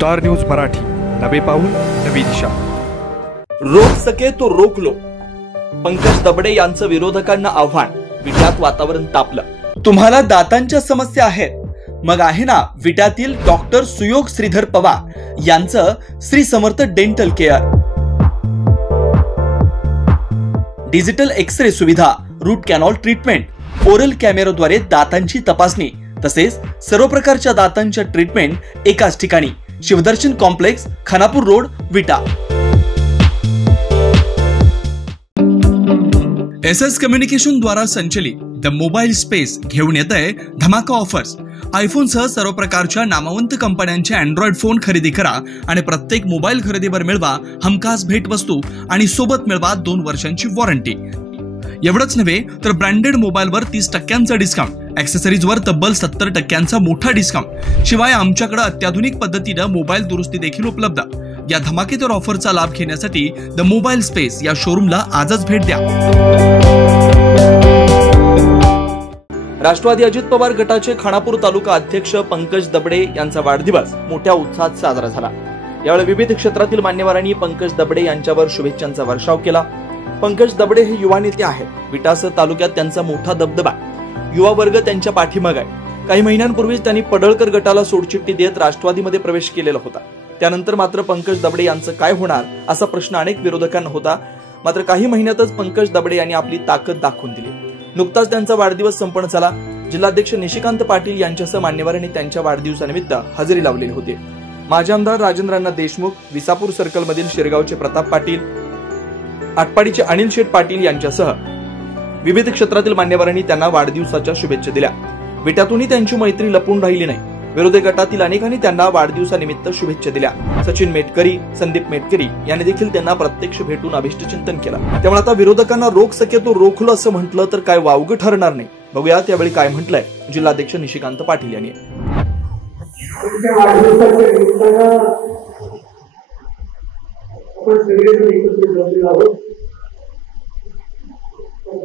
Star news Marathi, नवे पाऊल नवी दिशा। रोक सके तो रोक लो, पंकज दबडे यांचं विरोधकांना आव्हान। विट्यात वातावरण तापलं। तुम्हाला दातांच्या समस्या आहेत, मग आहे ना विट्यातील डॉक्टर सुयोग श्रीधर पवार यांचं Shri Samarth dental care. Digital x-ray सुविधा, रूट कॅनॉल ट्रीटमेंट, ओरल कॅमेराद्वारे दातांची तपासणी तसेच सर्व प्रकारच्या दातांच्या ट्रीटमेंट एकाच ठिकाणी। शिवदर्शन कॉम्प्लेक्स, खानापूर रोड, विटा। SS कम्युनिकेशन द्वारा संचलित द मोबाईल स्पेस घेऊन येत आहे धमाका ऑफर्स। आयफोन सह सर्व प्रकारच्या नामवंत कंपन्यांचे अँड्रॉइड फोन खरेदी करा आणि प्रत्येक मोबाईल खरेदीवर मिळवा हमखास भेटवस्तू आणि सोबत मिळवा 2 वर्षांची वॉरंटी। एवढंच नव्हे तर ब्रँडेड मोबाईलवर 30% डिस्काउंट, ॲक्सेसरीजवर तब्बल 70% मोठा डिस्काउंट। शिवाय आमच्याकडे अत्याधुनिक पद्धतीने मोबाईल दुरुस्ती देखील उपलब्ध। या धमाकेदार ऑफरचा लाभ घेण्यासाठी द मोबाईल स्पेस या शोरूमला आजच भेट द्या। राष्ट्रवादी अजित पवार गटाचे खानापूर तालुका अध्यक्ष पंकज दबडे यांचा वाढदिवस मोठ्या उत्साहात साजरा झाला। यावेळी विविध क्षेत्रातील मान्यवरांनी पंकज दबडे यांच्यावर शुभेच्छांचा वर्षाव केला। पंकज दबडे हे युवा नेते आहेत। विटास तालुक्यात त्यांचा मोठा दबदबा, युवा वर्ग त्यांच्या पाठीमागे आहे। काही महिन्यांपूर्वीच त्यांनी पडळकर गटाला सोडचिठ्ठी देत राष्ट्रवादीमध्ये प्रवेश केलेला होता। त्यानंतर मात्र पंकज दबडे यांचं काय होणार असा प्रश्न अनेक विरोधकांना होता। मात्र काही महिन्यातच पंकज दबडे यांनी आपली ताकद दाखवून दिली। नुकताच त्यांचा वाढदिवस संपन्न झाला। जिल्हाध्यक्ष निशिकांत पाटील यांच्यासह मान्यवरांनी त्यांच्या वाढदिवसानिमित्त हजेरी लावलेली होती। माजी आमदार राजेंद्र देशमुख, विसापूर सर्कल मधील शिरगावचे प्रताप पाटील, आटपाडीचे अनिल शेठ पाटील यांच्यासह विविध क्षेत्रातील मान्यवरांनी त्यांना वाढदिवसाच्या शुभेच्छा दिल्या। विट्यातूनही त्यांची मैत्री लपून राहिली नाही। विरोधी गटातील अनेकांनी त्यांना वाढदिवसानिमित्त शुभेच्छा दिल्या। सचिन मेटकरी, संदीप मेटकरी यांनी देखील त्यांना प्रत्यक्ष भेटून अभिष्टचिंतन केलं। त्यामुळे आता विरोधकांना रोक सके तो रोक लो असं म्हटलं तर काय वावगं ठरणार नाही। बघूया त्यावेळी काय म्हटलंय जिल्हाध्यक्ष निशिकांत पाटील यांनी।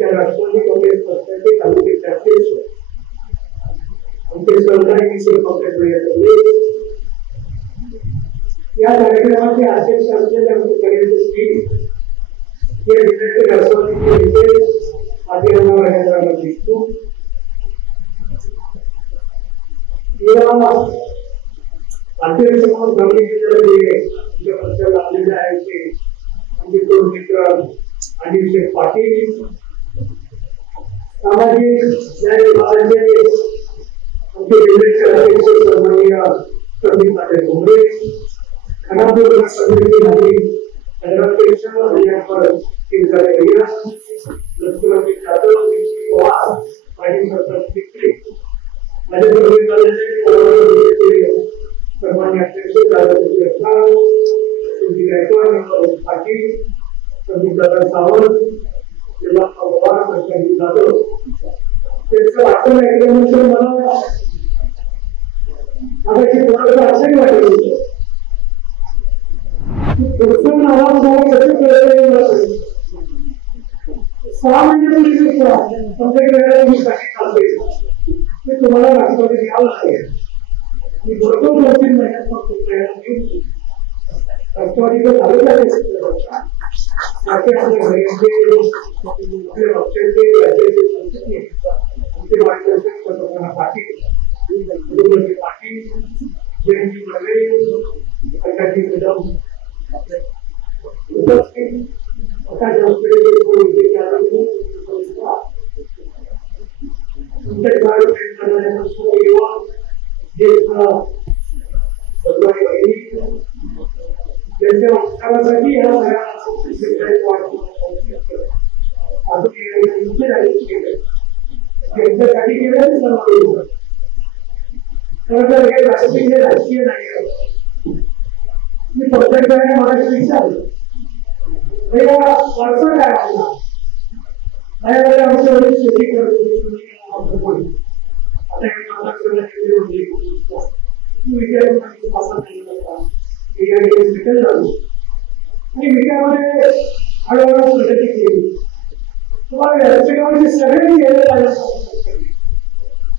राष्ट्रवादी काँग्रेस पक्षाचे तालुक्याचे अध्यक्ष आमचे सहकारी या कार्यक्रमाचे अध्यक्ष असलेले आमचे सगळ्यांचे हे विद्यार्थी राष्ट्रवादीचे विशेष आदिराव राजेंद्र देशमुख अध्यक्ष म्हणून गमली आमच्या पक्षाला आपलेले आहे ते आमचे दोन मित्र अनिल शेठ पाटील, सामाजिक न्याय विभागाचे आमचे विद्यार्थी अध्यक्ष सन्माननीय संदीप पाटील घोंगडे, खानापूर समितीमध्ये नगराध्यक्ष अय्यप्पर किरकारेया, लक्ष्मणजी जाधव, पवार, माजी सरपंच पिंपरी, माझे सन्माननीय अध्यक्ष दादाजी गायकवाड पाटील, संदीपदादा सावंत, जिल्हा पवार, प्रशांत जाधव त्यांचं वाचन ऐकल्यानंतर मला आश्चर्य वाटलं होतं। सहा महिन्यापूर्वी तुम्हाला राष्ट्रवादी घ्यावं लागेल। मी भरपूर 2-3 महिन्यात मग राष्ट्रवादीचं तालुका त्यांच्या उपचारासाठी राजकीय नाही। मी पत्रकारांना मला विचारलं वर्ष काय माझ्या आमच्या वडील शेती करत हळूहळू प्रगती केली। तुम्हाला सगळ्यांनी गेलेला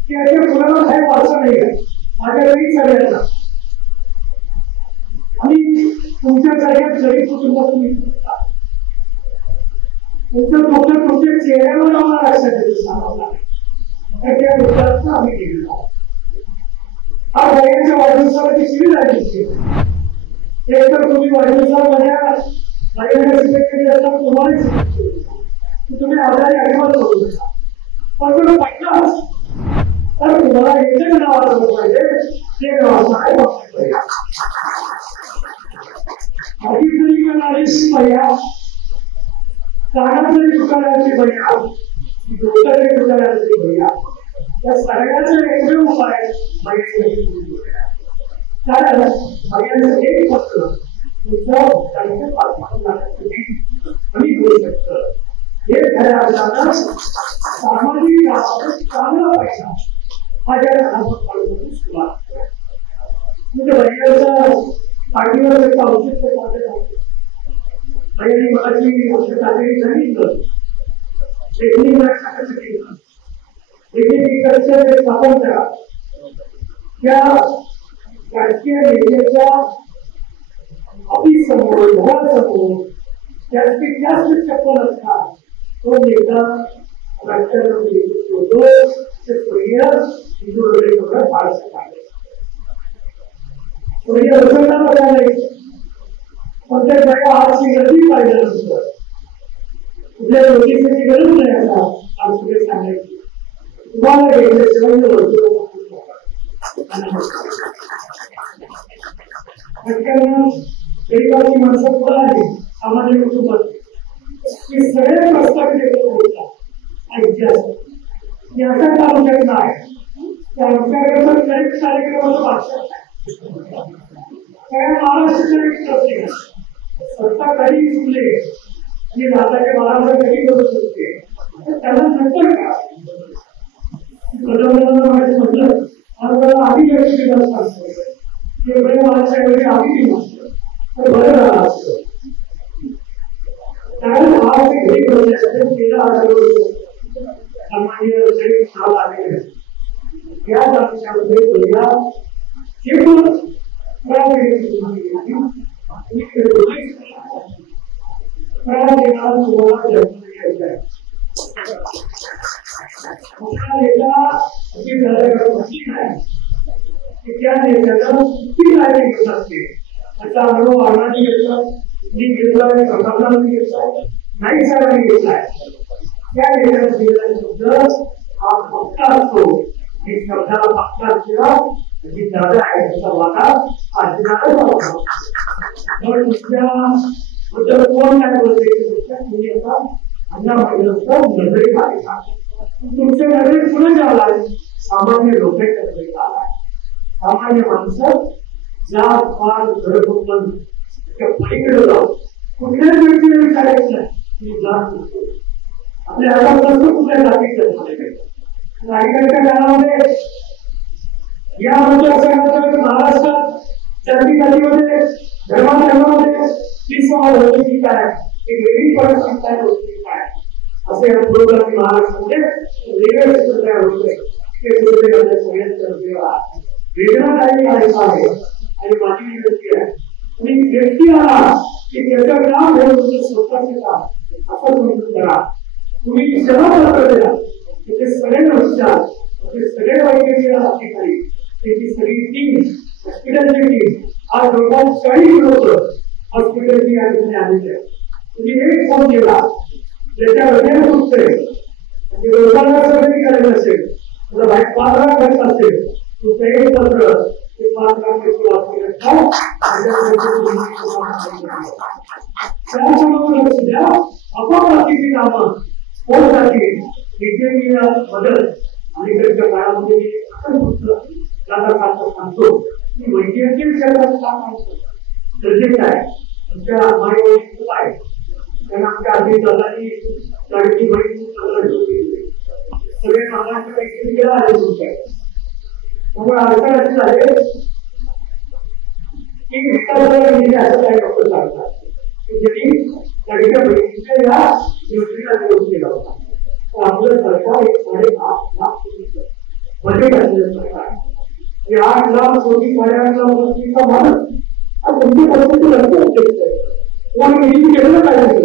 की कुणाला काही वाचा नाही माझ्या घरी सगळ्यांना तुमच्या सगळ्यात गरीब कुटुंबात तुम्ही तुमचं डोकं तुमच्या चेहऱ्यावर आम्हाला लक्षात येतो. त्या गोष्टांचा आम्ही केलेला हा बहिणीच्या वाढदिवसाची सुविधा आहे. एक तर तुम्ही वाढदिवसाला माझ्या केली असताना तुम्हाला तुम्ही आजारी अजिबात करू शकता. पण तुम्ही पैसाच तर तुम्हाला एकच नाव आलं पाहिजे ते नाव काय पाहिजे. आधी करणारी भैया कानातरी दुकानाची भैया डोक्यातरी दुकानाची भैया या सगळ्याचा एकमेव उपाय कारण भैयाचं एक फक्त आणि होऊ शकतं. हे खऱ्या अर्थानं सामाजिक चांगला पैसा हा ज्या सुरुवात म्हणजे भैयाचं पाठीवर त्याचं औषध भैयानी मगाची औषध आलेली सांगितलं स्थापन करा त्या राजकीय नेत्याच्या ऑफिससमोर घरासमोर जास्तीत जास्त चप्पल असतात तो नेता राजकारणामध्ये फारसं काढले पण ते सगळ्या आजची गर्दी पाहिजे नसतं. तुझ्या नोटिसीची गरज नाही आता आज तुझे सांगायची तुम्हाला गरीबाची माणसं पुढे आली सामान्य कुटुंबात हे सगळे प्रस्तावित याचा तालुक्यात नाही आमच्याकडे करेक्ट कार्यक्रमाचं भाषण सगळ्या महाराष्ट्राच्या सत्ता कधी चुकले आणि दादाच्या बाळाला कधी करू शकते त्याला नंतर का प्रधानमंत्र्यांना म्हटलं मला आधी लक्ष दिलं सांगतो एवढे माणसाकडे आधी दिलं तर बरं झालं असतं. कारण हा घरी बसण्यासाठी गेला सामान्य आलेले या आमच्यामध्ये पहिला त्या नेत्यानं किती कार्य घेत असते त्याचा अनुभव आव्हानाने घेतला मी घेतलाय प्रशासनाने घेतलाय नाही साहेबांनी घेतलाय. त्या नेत्यानं दिलेला शब्द हा पक्का असतो आणि शब्दाला पक्का असलेला जी दादा आहे त्याचा वाटा आजीनाला पण तुमच्या कोण काय बोलते तुम्ही आता अण्णा पाहिजे नजरेत आले का तुमच्या नजरेत पुढे आलाय सामान्य लोकांच्या नजरेत आलाय. सामान्य माणसं जात पात घरकुटुंब पलीकडे जाऊन कुठल्याच व्यक्तीला विचारायचं नाही जात आपल्या हातात कुठल्या जातीचं नागरिकांच्या काळामध्ये या मतदारसंघाच्या महाराष्ट्रात जाती जातीमध्ये धर्माधर्मामध्ये ती समाज होती की काय एक वेगळी परिस्थिती तयार होती काय असे पूर्वगामी महाराष्ट्रामध्ये वेगळे क्षेत्र तयार होते ते पूर्वेकडे सगळ्यात वेदनादायी आहे आणि माझी व्यक्ती आहे आणि व्यक्ती आला की त्याचं काम हे स्वतःचे काम असं तुम्ही करा. तुम्ही सेवा द्या तिथे सगळे उपचार ते सगळे वैद्यकीय अधिकारी त्याची सगळी टीम हॉस्पिटलची टीम आज जवळपास 40 लोक हॉस्पिटलची या ठिकाणी आलेले आहेत. तुम्ही एक फोन केला ज्याच्या हृदय दुखते म्हणजे लोकांना सर्जरी करायची असेल तुला बाहेर 5 लाख खर्च असेल तुमचं एक पत्र ते 5 लाख लक्ष द्या. अपघाताची कामं स्फोटसाठी वैद्यकीय मदत अलीकडच्या काळामध्ये सांगतो की वैद्यकीय क्षेत्रात काम गरजेचं आहे. आमच्या माईवडील खूप आहे त्यांना आमच्या आधी दादानी गाडीची बळी सगळे महाराष्ट्र वैद्यकीय आले तुमच्या त्यामुळे अडचण अशी झाले की असं काही डॉक्टर सांगतात की ज्यांनी गाडीच्या बळीच्या या योजनेला विरोध केला होता. आपलं सरकार एक 8.5 लाख बजेट असलेलं सरकार 8 लाख कोटी 8.5 लाख कोटीचा माणूस आज तुमच्या परिस्थिती लक्ष अपेक्षित आहे. तुम्हाला मी केलं पाहिजे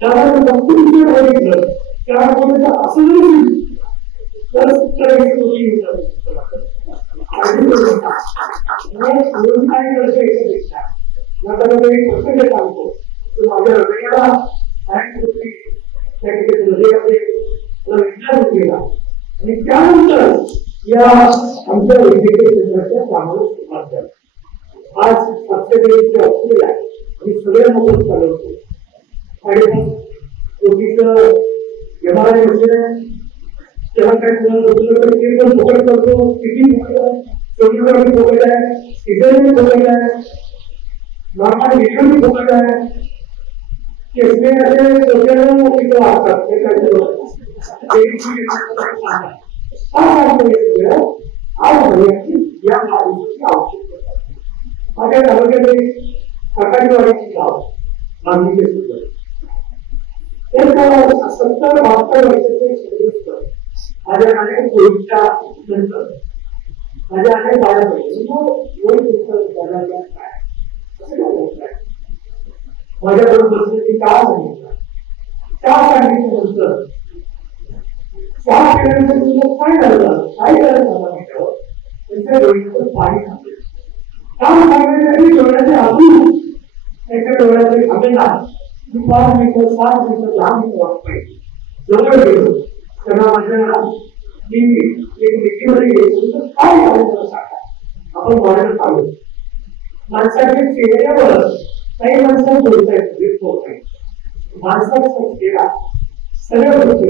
त्यामुळे फक्त विचार बघितलं त्यामुळे असं जरी तर काय करता प्रसंग सांगतो तो माझ्या हृदयाला विचार केला आणि त्यानंतर या आमच्या वैद्यकीय क्षेत्राच्या कामाला सुरुवात झाली. आज सत्तेचे ऑफिस आहे आणि सगळे मोबाईल चालवतो आणि कोटीचं एमआरआय मशीन आहे तेव्हा काय फोकट करतो किती फोकट आहे सीझन फोकट आहे नॉर्मल विषय फोकट आहे केसले असे तिथं वाटतात ते काय या बाबीची आवश्यकता माझ्या तालुक्यामध्ये सकाळीवाडीची गाव गांधी 70-72 वर्षाचे माझ्याकडे कोविडच्या नंतर माझ्याकडे जायला पाहिजे माझ्याकडून बसण्याची का सांगितलं सांगितल्यानंतर चहा केल्यानंतर तुझं काय झालं काय करायचं म्हटलं त्यांच्या डोळ्याचं पाणी खाते काम सांगण्यासाठी डोळ्याचे असून त्याच्या डोळ्याचे खातेला 5 मिनिटं 7 मिनिटं 10 मिनिटं वाटत जवळ गेलो त्यांना माझ्या मीटिंगमध्ये गेलो काय झालं सांगा आपण वाढत आलो माणसाच्या चेहऱ्यावर काही माणसाला बोलता येत माणसाचा चेहरा सगळ्या गोष्टी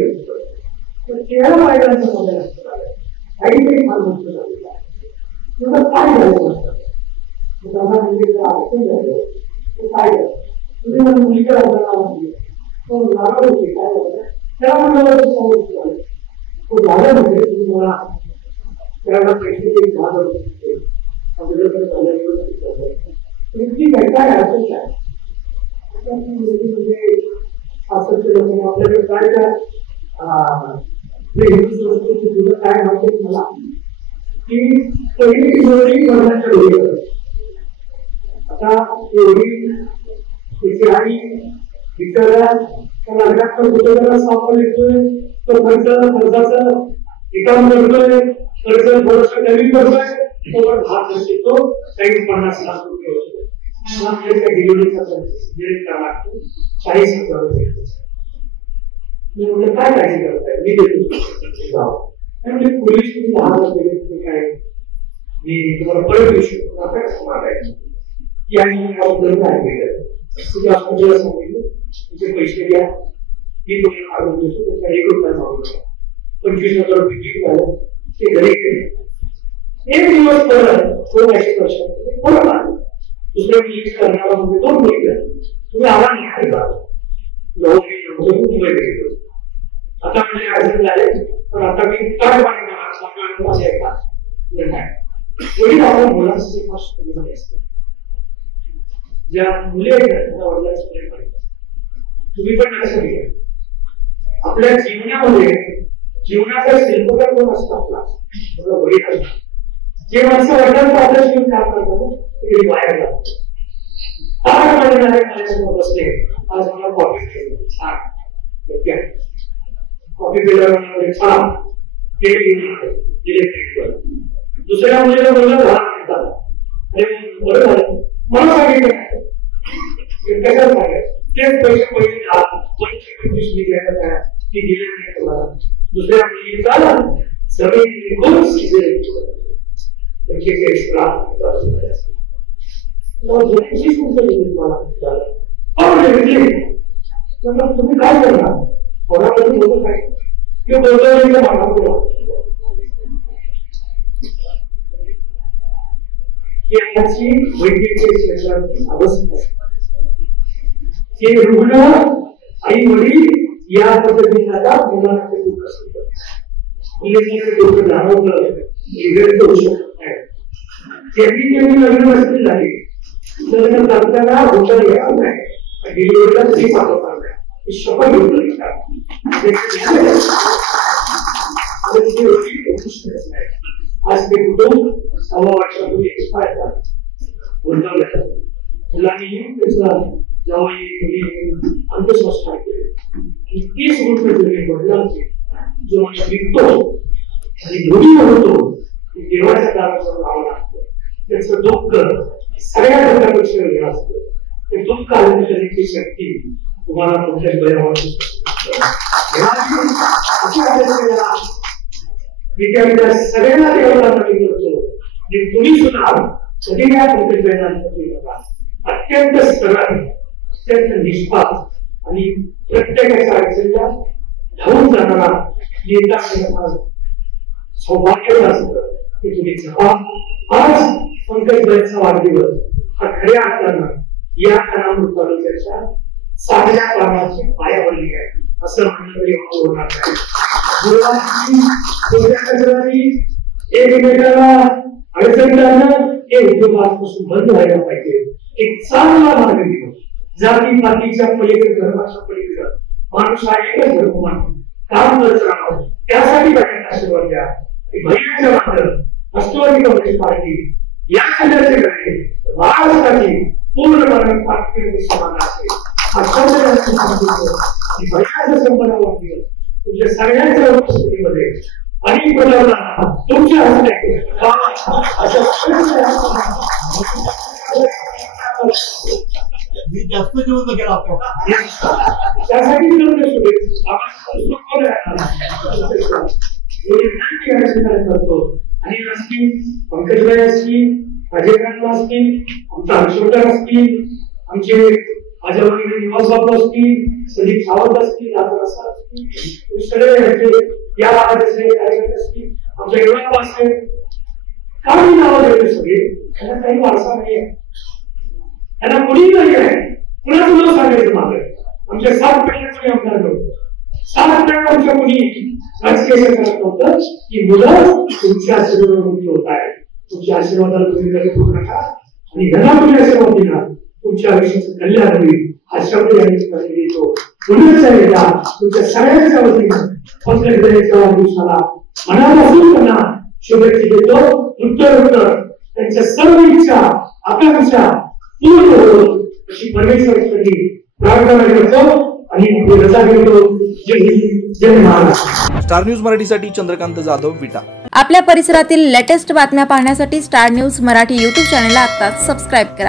चेहरा पाहिल्याचं बघायला काहीतरी फार गोष्ट झालेला आहे तुझं काय झालं अडचण झालं काय झालं तुम्ही मला मुलीच्या लागत होते काय झालं त्याला म्हणलं तो झालं म्हणजे तुम्ही मला त्याला पैसे झालं ठीक आहे काय अडचण काय म्हणजे असं आपल्याकडे काय काय हिंदू संस्कृती तुझं काय माहिती मला की पहिली जोडी वर्णाच्या डोळी आता एवढी त्याची आई विचारला लग्नात कुठे सापड येतोय तो खर्चाचं रिकाम करतोय खर्च थोडस कमी करतोय तो भाग तो 40-50 लाख रुपये होतो डिलिव्हरीचा खर्च 40,000 रुपये मी म्हटलं काय काळजी करताय मी देतो पोलीस तुम्ही 10,000 दिले काय मी तुम्हाला परत देऊ शकतो आता कसं मागायचं की आम्ही काय केलं तुझ्या आपल्याला सांगितलं तुझे पैसे द्या मी तुम्ही काढून देतो त्याचा 1 रुपया मागू नका 25,000 रुपये किती झालं ते घरी केले 1 दिवस परत 2 वर्षात परत आलं दुसऱ्या मुली करणारा म्हणजे 2 मुली तुम्ही आला नाही मुंबई गेलो आता म्हणजे अडचण झाले पण आता मी काय वडील आपण मुलांसाठी फार असतं ज्या मुली आहेत त्या वडिलांसाठी तुम्ही पण त्यासाठी आपल्या जीवनामध्ये जीवनाचा शिल्पकार कोण असतो आपला वडील असतो जे माणसं वडिलांचा आदर्श घेऊन काम करतात ते बाहेर जातात बसले आज मला कॉफी छान कॉफी पिल्यानंतर छान इलेक्ट्रिक दुसऱ्या मुलीला बोललं आणि बरं झालं मला सांगितलं कशाला सांगायचं तेच पैसे 25 निघायला ती गेले नाही तुम्हाला दुसऱ्या मुली चालत जमीन एक्स्ट्रा तुम्ही काय करणार कोणामध्ये होतं काय याची वैद्यकीय क्षेत्राची अवस्था हे रुग्ण आई वडील या पद्धतीने आता मुलांना दुःख असतं जाणवलं होऊ शकत नाही त्यांनी लग्न नसतील झाली लग्न करताना होतं येणार नाही डिलिव्हरीला तरी पाठवणार नाही शपथ घेऊन आज ते कुटुंब 6 वर्षापूर्वी एक्सपायर झाले उलटवल्या मुलांनी त्याचा जावई मुली अंत्यसंस्कार केले. 30 गुंठ जमीन वडिलांची जो माणूस विकतो आणि घरी होतो देवाच्या दाराचं नाव लागतं. त्याचं दुःख सगळ्या घटकापेक्षा वेगळं असतं. ते दुःख आल्याची शक्ती तुम्हाला कुठल्याच बऱ्यावर विद्यार्थ्या सगळ्यांना देवाला नवीन करतो. तुम्ही सुद्धा कधी या बघा अत्यंत सरळ अत्यंत निष्पाप आणि प्रत्येकाच्या अडचणीला धावून जाणारा नेता सौभाग्य असतं की तुम्ही जवा. आज पंकजबाईंचा वाढदिवस हा खऱ्या अर्थानं या अनामृत तालुक्याच्या चांगल्या कामाची पायावरली आहे असं म्हणलं तरी होणार नाही. एकमेकाला अडचण आणणं हे उद्योग आजपासून बंद व्हायला पाहिजे. एक चांगला मार्ग दिला जाती पातीच्या पलीकडे धर्माच्या पलीकडे माणूस हा एकच धर्म मानतो काम करत राहावं त्यासाठी भैयाचा आशीर्वाद द्या. भैयाच्या मात्र राष्ट्रवादी काँग्रेस पार्टी या जिल्ह्याचे महाराष्ट्राची पूर्णपणे पार्टी समान असेल. भैयाचा संपन्न वाढदिवस तुमच्या सगळ्यांच्या उपस्थितीमध्ये आणि तुमच्या हस्ते मी जास्त दिवस गेला त्यासाठी करतो. आणि असतील पंकजबाई असतील अजयकांत असतील आमचा हर्षवर्धन असतील आमचे माझ्या वडील निवास बाबू असतील संदीप सावंत असतील सगळे या भागाचे सगळे कार्यकर्ते असतील आमच्या युवा असेल काही नावं देतो सगळे त्यांना काही वारसा नाही आहे त्यांना कुणी नाही आहे. पुन्हा तुला सांगायचं मात्र आमच्या 7 पिढ्यांचे आमदार नव्हतं 7 पिढ्या आमच्या कुणी राजकीय करत नव्हतं की मुलं तुमच्या आशीर्वादाला मुक्ती होत आहे. तुमच्या आशीर्वादाला तुम्ही कधी करू नका आणि घरा तुम्ही आशीर्वाद दिला तुमच्या आयुष्याचं कल्याण होईल हा शब्द यांनी देतो. पुण्याच्या तुमच्या सगळ्यांच्या वतीनं पंकजबाईंच्या वाढदिवसाला मनापासून त्यांना शुभेच्छा देतो. उत्तर त्यांच्या सर्व इच्छा आकांक्षा पूर्ण होईल अशी परमेश्वराची प्रार्थना करतो आणि रजा घेतो. जय हिंद जय महाराष्ट्र. स्टार न्यूज मराठीसाठी चंद्रकांत जाधव, विटा. आपल्या परिसरातील लेटेस्ट बातम्या पाहण्यासाठी स्टार न्यूज मराठी YouTube चॅनलला आत्ताच सबस्क्राईब करा.